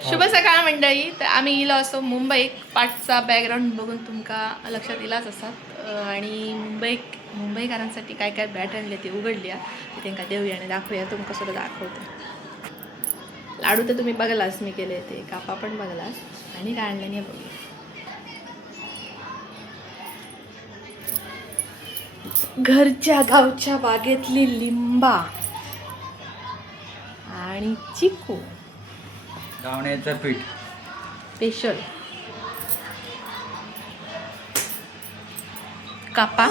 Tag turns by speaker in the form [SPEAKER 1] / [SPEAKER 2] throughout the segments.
[SPEAKER 1] हो. शुभ सकाळ मंडळी. तर आम्ही इलो असो मुंबई. पाठचा बॅकग्राऊंड बघून तुमका लक्षात येलाच असतात आणि मुंबई मुंबईकरांसाठी काय काय बॅट आणले ती उघडल्या. ते त्यांना देऊया आणि दाखवूया. तुमका सुद्धा दाखवते. लाडू तर तुम्ही बघलास मी केले ते. कापा पण बघलास. आणि काय आणले नाही बघूया. घरच्या गावच्या बागेतली लिंबा आणि चिकू.
[SPEAKER 2] घावण्याचं पीठ.
[SPEAKER 1] स्पेशल कापा.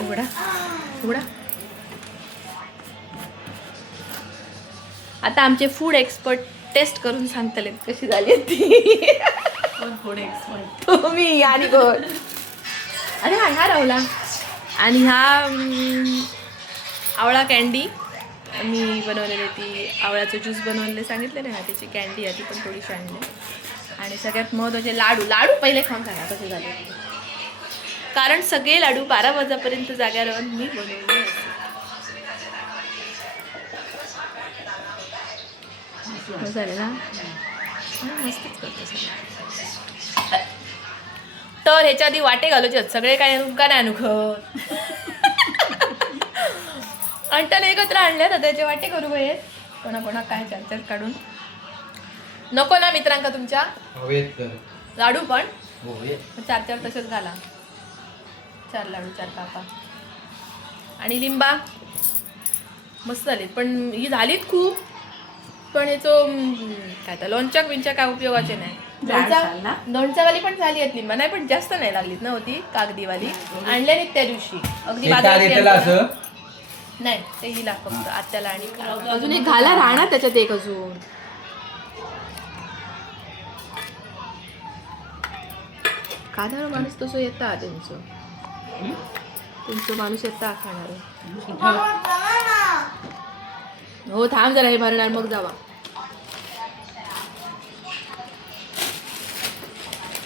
[SPEAKER 1] उघडा. उघडा. आता आमचे फूड एक्सपर्ट टेस्ट करून सांगतले कशी झाली ती. फूड एक्सपर्ट तुम्ही आणि कोण? अरे हा ह्या राहुला. आणि अं, आवळा कॅन्डी मी बनवलेली ती आवळ्याचं ज्यूस बनवलेले सांगितले ना त्याची कॅन्डी आहे ती पण थोडीशी आणली. आणि सगळ्यात महत्त्वाचे लाडू लाडू पहिले खाऊन सांगा कसे झाले. कारण सगळे लाडू बारा वाजेपर्यंत जाग्या राहून मी बनवले झाले ना? मस्तच करतो सगळं. तर ह्याच्या आधी वाटे घालूचे सगळे काय तुमका नाही अनुखत अंटन एकत्र आणले तर त्याचे वाटे करू बाहेर कोणा कोणा काय चार चार काढून. नको ना मित्रांका तुमच्या. लाडू पण.
[SPEAKER 2] हो
[SPEAKER 1] चार चार तसेच घाला. चार लाडू चार कापा. आणि लिंबा. मस्त झालीत. पण ही झालीत खूप. पण याचं काय तर लोणच्याक बिंच्या काय उपयोगाचे नाही. लोणचा लोणच्यावाली पण झाली आहेत लिंबा. नाही पण जास्त नाही लागलीत ना होती कागदीवाली. आणलेली त्या दिवशी. अगदी नाही ते हिला फक्त आत्याला आणि अजून एक घाला राहणार त्याच्यात एक अजून. खाणार माणूस तसं येता त्यांचं. तुमचं माणूस येता खाणार. हो थांब जरा हे भरणार मग जावा.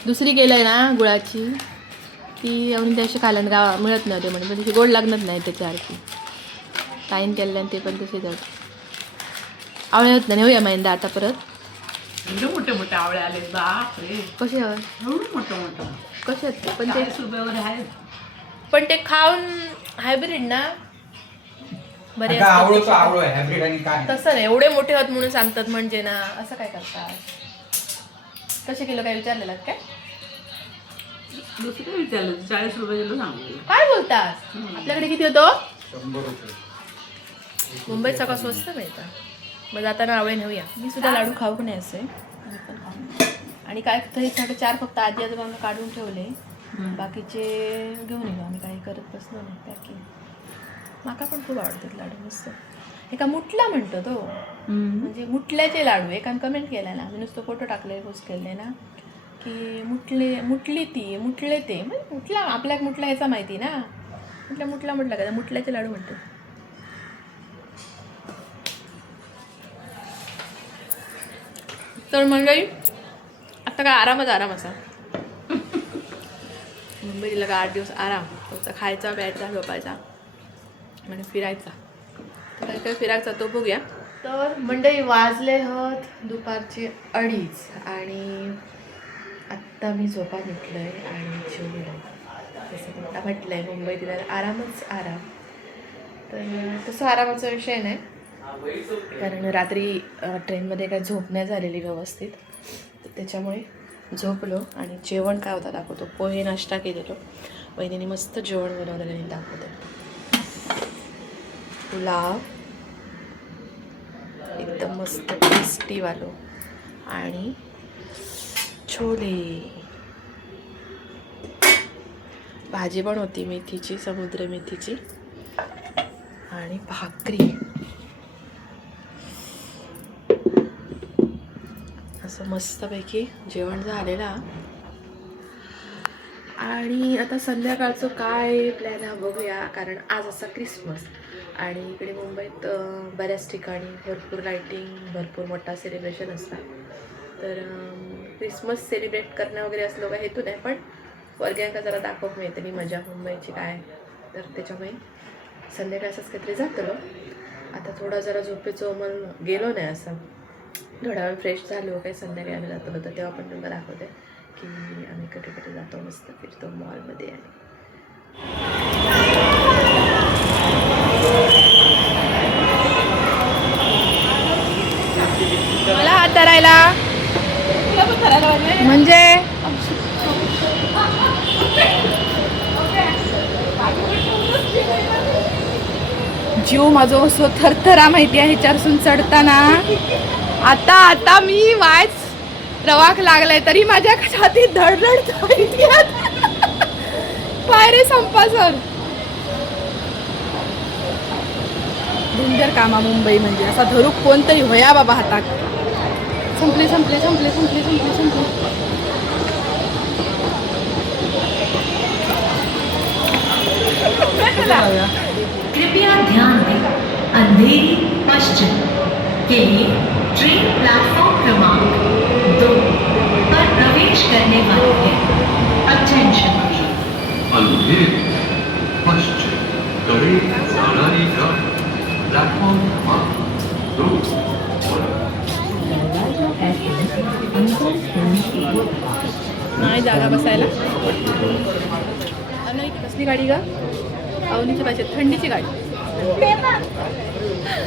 [SPEAKER 1] दुसरी गेलंय ना गुळाची. ती येऊन त्याशी खायला गावा मिळत नव्हते म्हणजे पण तशी गोड लागणार नाही त्याच्यासारखी केलेलं आणि ते पण तसे जात आवळे होत नाही होऊया माहिंदा आता परत.
[SPEAKER 3] एवढे मोठे मोठे आवळे आले बापरे.
[SPEAKER 1] कसे हवं
[SPEAKER 3] एवढं मोठं मोठं.
[SPEAKER 1] कसे आहेत? पण ते
[SPEAKER 3] चाळीस रुपयावर आहेत.
[SPEAKER 1] पण ते खाऊन हायब्रिड ना? बरे
[SPEAKER 2] आता
[SPEAKER 1] असतात
[SPEAKER 2] आवळो
[SPEAKER 1] ते.
[SPEAKER 2] तो आवळो आहे हायब्रिड आणि काय?
[SPEAKER 1] तसं नाही एवढे मोठे होत म्हणून सांगतात म्हणजे ना असं काय करतात? कसे किलो काय विचारलेलं काय?
[SPEAKER 3] दुसरं विचारलं? चाळीस रुपये किलो सांगितलं
[SPEAKER 1] काय बोलतात? आपल्याकडे किती होतो?
[SPEAKER 2] शंभर रुपये.
[SPEAKER 1] मुंबईत सगळं स्वस्त मिळतं. मग जाताना आवळे नेऊया. मी सुद्धा लाडू खाऊ नाही असे. मी पण खाऊ. आणि काय तरी सगळे चार फक्त आजी आजोबांना काढून ठेवले. बाकीचे घेऊन येलो आम्ही काही करत बसलो नाही पॅकिंग. माका पण खूप आवडतात लाडू मस्त. एका मुटला म्हणतो तो. म्हणजे मुटल्याचे लाडू एकान कमेंट केला ना मी नुसतं फोटो टाकले पोस्ट केले ना की मुटले मुटली ती मुटले ते. म्हणजे मुटला आपल्याक मुटला ह्याचा माहिती ना. म्हटलं मुटला म्हटलं का मुटल्याचे लाडू म्हणतो. तर मंडळी आता काय आरामच आराम असा. मुंबईला का आठ दिवस आराम फक्त खायचा प्यायचा झोपायचा आणि फिरायचा. तर काय काय फिरायचा तो बघूया. तर मंडळी वाजले हत दुपारचे अडीच आणि आत्ता मी झोपा म्हटलंय आणि जेवलंय जसं मला म्हटलंय मुंबईत आरामच आराम. तर तसं आरामाचा विषय नाही. कारण रात्री ट्रेनमध्ये काय झोप नाही झालेली व्यवस्थित. तर त्याच्यामुळे झोपलो आणि जेवण काय होतं दाखवतो. पोहे नाश्ता केलेलो. वहिनीने मस्त जेवण बनवलेलं आणि दाखवतो. पुलाव. एकदम मस्त टेस्टीवालो आणि छोले. भाजी पण होती मेथीची समुद्र मेथीची. आणि भाकरी. मस्तपैकी जेवण झालेला. आणि आता संध्याकाळचं काय प्लॅन हा बघूया कारण आज असा क्रिसमस आणि इकडे मुंबईत बऱ्याच ठिकाणी भरपूर लाईटिंग भरपूर मोठा सेलिब्रेशन असतात. तर क्रिसमस सेलिब्रेट करणं वगैरे असलो का हेतू नाही पण वर्ग्यांका जरा दाखवत मिळते मी मजा मुंबईची काय. तर त्याच्यामुळे संध्याकाळ असंच काहीतरी जातलो. आता थोडा जरा झोपेचं मन गेलो नाही असं. थोडा वेळ फ्रेश झालो काही संध्याकाळी आम्ही जातो होतो तेव्हा पण तुम्हाला दाखवते की आम्ही कुठे कुठे जातो मस्त फिरतो मॉलमध्ये आणि मला हात धरायला. म्हणजे? जीव माझो असो थरथरा माहिती आहे ह्याच्यापासून चढताना. आता आता मी वायच रवाक लागलाय तरी माझ्या छातीत धडधड पायरे संपा सर. डेंजर कामा मुंबई म्हणजे असा धरूक कोणतरी होया बाबा हातात. संपले संपले संपले संपले संपले संपले.
[SPEAKER 4] कृपया ध्यान दें. अंधेरी पश्चिम के लिए ट्रेन प्लेटफॉर्म क्रमांक दो पर प्रवेश करने वाली है। अटेंशन
[SPEAKER 5] अंधेरी पश्चिमकडे जाणारी गाडी प्लॅटफॉर्म क्रमांक दोन
[SPEAKER 1] नाही जागा बसायला कसली गाडी का। अवनीच्या भाषेत थंडीची गाडी।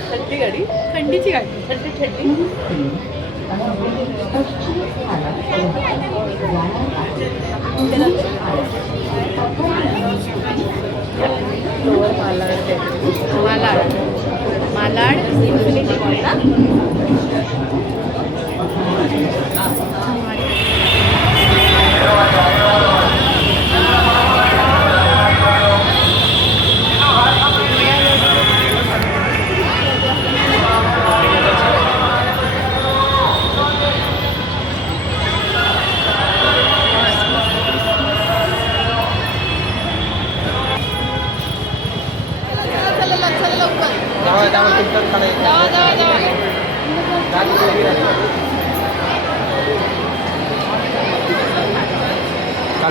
[SPEAKER 1] थंडी गाडी थंडीची गाडी थंडी थंडी मालाड मालाड मालाड इन्फिनिटी मॉल ना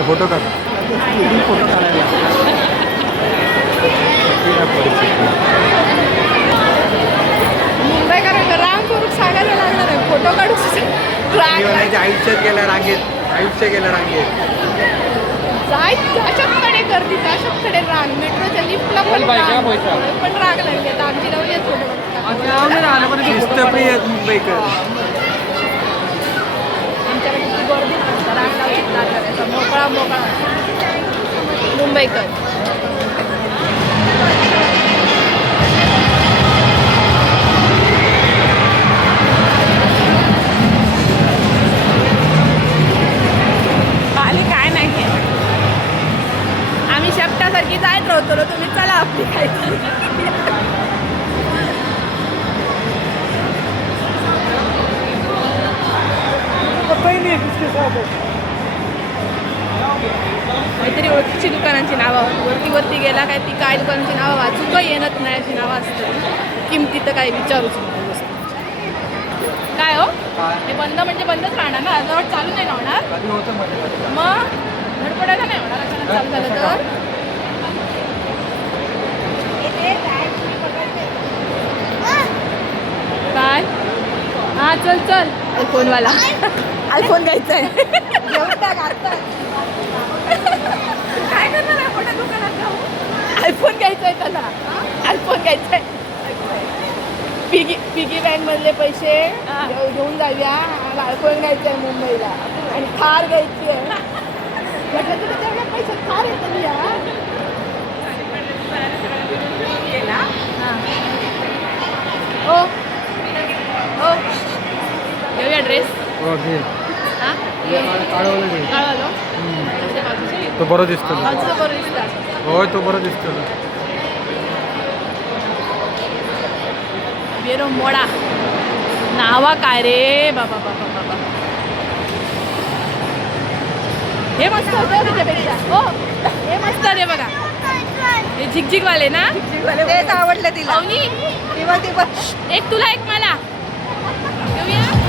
[SPEAKER 2] फोटो काढ. फोटो
[SPEAKER 1] मुंबईकर राम करून सांगायला लागणार आहे. फोटो काढू राग
[SPEAKER 2] आयुष्यात गेल्या रांगेत. आयुष्य गेल्या रांगेत.
[SPEAKER 1] जाय अशाकडे गर्दी अशाकडे राग. मेट्रोच्या लिफ्टला पण राग. पण राग लागली आता आमची लावली फोटो
[SPEAKER 2] शिस्तप्रिय आहेत मुंबईकर
[SPEAKER 1] आमच्याकडे किती गर्दी नसतं, राग लावली राग करायचा मोकळा मोकळा. मुंबईकर. आली काय नाही आम्ही शेपटासारखी जायत राहतो रे, तुम्ही चला आपली काय काहीतरी ओळखीची दुकानांची नावं वरती वरती गेला काय ती काय दुकानांची नावं वाचू का येणत नाही अशी नावं असतात. किमती तर काही विचारूच. काय हो? हे बंद म्हणजे बंदच राहणार ना? जवळ चालू नाही ना होणार?
[SPEAKER 2] कधी होतं मध्ये मध्ये.
[SPEAKER 1] मग? धडपडायला नाही होणार अचानक चालू झालं तर? काय? हा चल चल. आयफोनवाला आयफोन घ्यायचा आहे काय करणार आहे मोठ्या दुकानात जाऊन? आयफोन घ्यायचा आहे त्याला आयफोन घ्यायचा आहे पिगी पिगी बँक मधले पैसे घेऊ- घेऊन जाऊया. आणि आयफोन घ्यायचा आहे मुंबईला. आणि थार घ्यायची आहे म्हटलं तुला तेवढ्या पैशात थार येतं या? ओ. ओ. घेऊया ड्रेस हा काळवालो
[SPEAKER 2] तो बरं दिसतो. होय तो बरं दिसतो.
[SPEAKER 1] बेरो मोडा. नावा काय रे? बाबा बाबा बाबा हे मस्त होतं त्याच्यापेक्षा हो हे मस्त रे बघा. हे झिकझिकवाले ना?
[SPEAKER 6] तेच आवडलं तिला.
[SPEAKER 1] अवनी एक तुला एक मला. घेऊया.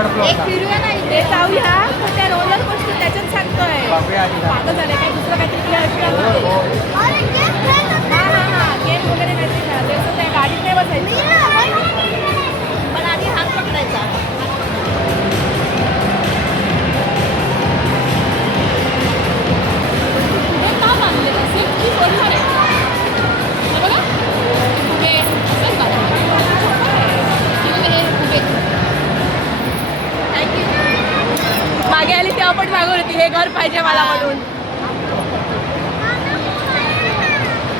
[SPEAKER 2] थर्ड फ्लोअरला
[SPEAKER 1] ते जाऊया. पण त्या रोलर गोष्टी त्याच्यात सांगतोय.
[SPEAKER 2] बापरे आधी जा.
[SPEAKER 1] मागं झालं काय दुसरं काहीतरी खेळ
[SPEAKER 2] हो, हो.
[SPEAKER 1] हा हा हा. गेम वगैरे काहीतरी खेळायचं असं त्या गाडीत नाही बसायचं.
[SPEAKER 6] पण आधी हात पकडायचा.
[SPEAKER 1] मागे आली तेव्हा पण मागवली होती. हे घर पाहिजे मला म्हणून.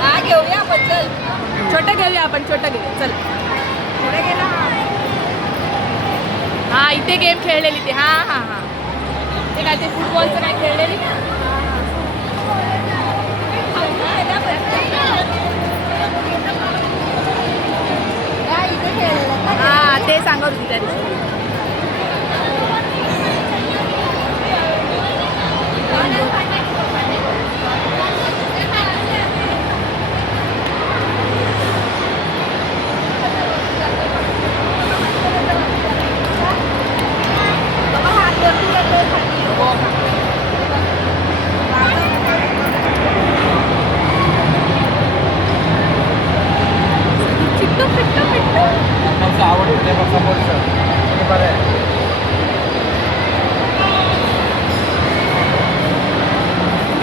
[SPEAKER 6] हा घेऊया आपण चल.
[SPEAKER 1] छोटं घेऊया आपण छोटं घेऊया. चल. पुढे गेला. हा इथे गेम खेळलेली ती. हा हा हा. ते काय ते फुटबॉलचं काय खेळलेली?
[SPEAKER 6] हा, इथे
[SPEAKER 1] ते सांगत होती त्यांनी दिवशी चिट्टू पिट्टू पिट्टू
[SPEAKER 2] त्यांचं आवडतं ते बघ समोरचं ते बरं आहे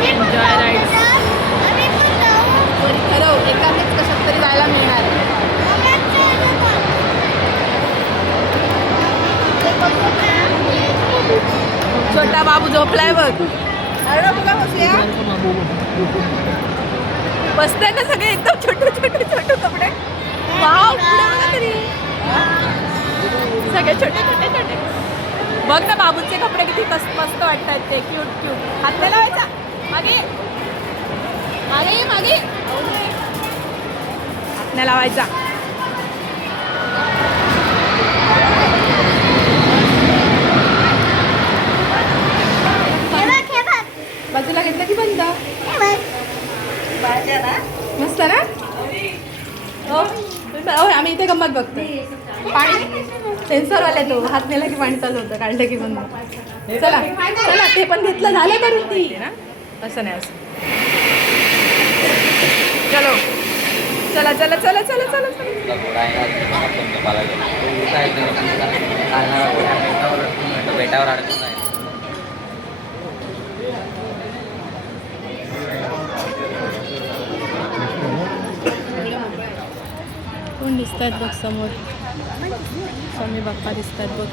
[SPEAKER 1] एन्जॉय राईड्स तरी खरं एकानेच कशात तरी जायला मिळणार छोटा बाबू झोपलाय बघ
[SPEAKER 6] अरे बघा बसूया
[SPEAKER 1] बसताय ना सगळे एकदम छोटे छोटे छोटे कपडे. वाव पुढे बघा तरी. सगळे छोटे छोटे छोटे. बघ ना बाबूचे कपडे किती मस्त मस्त वाटतात ते. क्यूट क्यूट हात नाही लावायचा. मागे. मागे मागे. हात नाही लावायचा. बाजूला घेतलं की बंद? मस्त ना? हो? हो आम्ही इथे गंमत बघतो पाणी सेन्सरवाले तो हात नेला की पाणी चालू होतं काढलं की बंद. चला चला ते पण घेतलं झालं करून ती. ना असं नाही असं. चलो. चला चला चला चला चला चला.
[SPEAKER 7] बेटावर अडकून आहे
[SPEAKER 1] कोण दिसत आहेत बघ समोर? स्वामी बाप्पा दिसत आहेत बघ.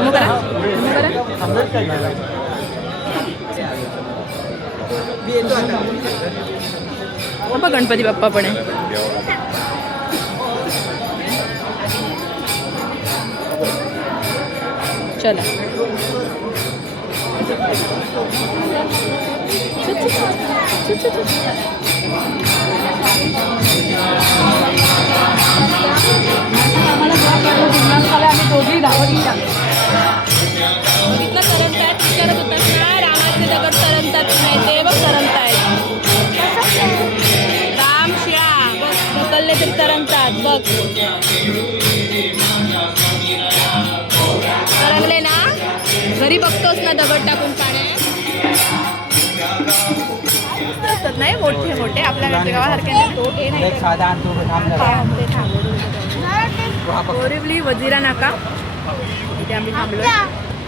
[SPEAKER 1] नमो करा. बाप्पा गणपती बाप्पा पण आहे. चला. आम्ही दोघी धावली बघितलं तरंगतात नाही ते बघ तरंगतायत तरंगतात बघ. तरंगले ना? घरी बघतोस ना दगड टाकून नाही मोठे मोठे. आपल्या गावासारखे नाही. बोरिवली वजिरा नाका. इथे आम्ही थांबलो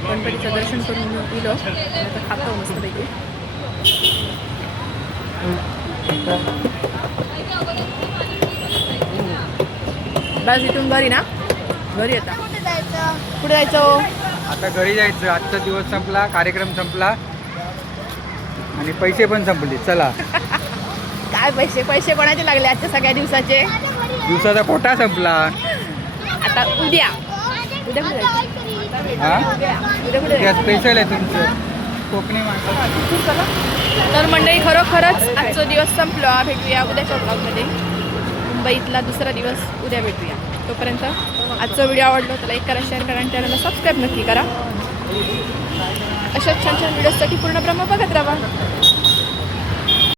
[SPEAKER 1] गणपतीचं दर्शन करून दिलं आता खातो मस्तपैकी. बस इथून घरी ना? घरी आता. कुठे जायचं?
[SPEAKER 2] आता घरी जायचं. आजचा दिवस संपला कार्यक्रम संपला. आणि पैसे पण संपले. चला.
[SPEAKER 1] काय पैसे? पैसे कोणाचे लागले आजच्या सगळ्या दिवसाचे?
[SPEAKER 2] दिवसाचा कोटा संपला.
[SPEAKER 1] आता उद्या. उद्या कुठे? जायचं
[SPEAKER 2] हा?
[SPEAKER 1] उद्या कुठे?
[SPEAKER 2] स्पेशल आहे तुमचं. कोकणी माणसं.
[SPEAKER 1] तर मंडळी खरोखरच आजचा दिवस संपला. भेटूया उद्याच्या ब्लॉगमध्ये मुंबईतला दुसरा दिवस उद्या भेटूया. तोपर्यंत आजचा व्हिडिओ आवडला तर लाईक करा शेअर करा आणि चॅनलला सबस्क्राईब नक्की करा. अशा छान छान व्हिडिओजसाठी पूर्ण ब्रह्म बघत राहा.